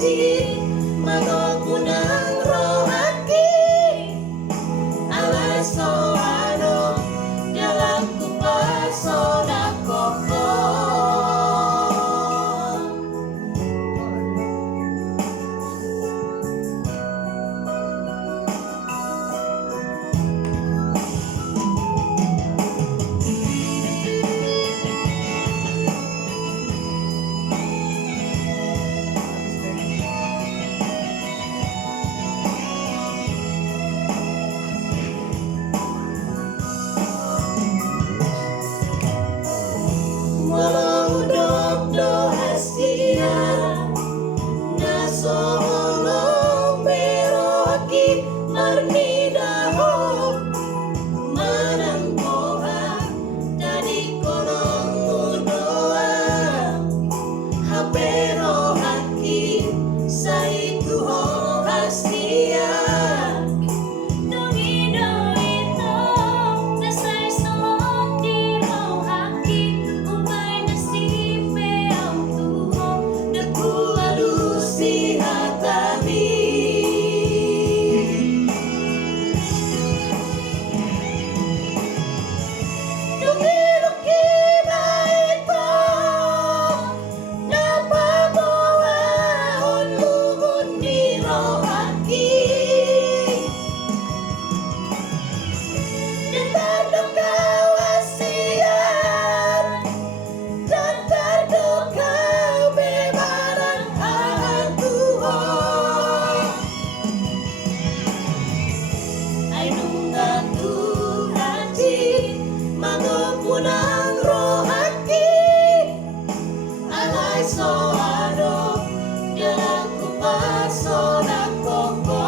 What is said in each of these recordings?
hati magopunang rohaki alay soano dalam kupasona koko. Walau dok do hasia na soolong pero aki marni daho manang koha tadi kolong mudoa hapero haki sa itu ho hasia. Magopunang rohaki alay soano dalam kupasona koko.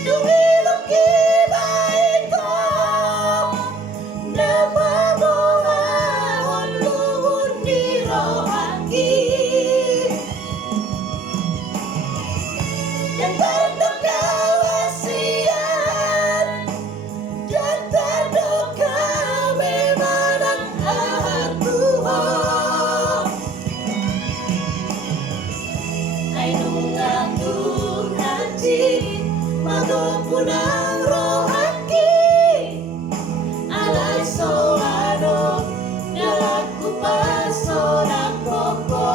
Dumilok iba ito na pabuhahon luhun ni rohaki dan terdokau wasiat dan terdokau memanang Tuhan ay nungang hati magopunang rohaki alay soano dalam kupasona koko.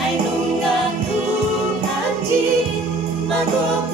Ay nungang hati magopunang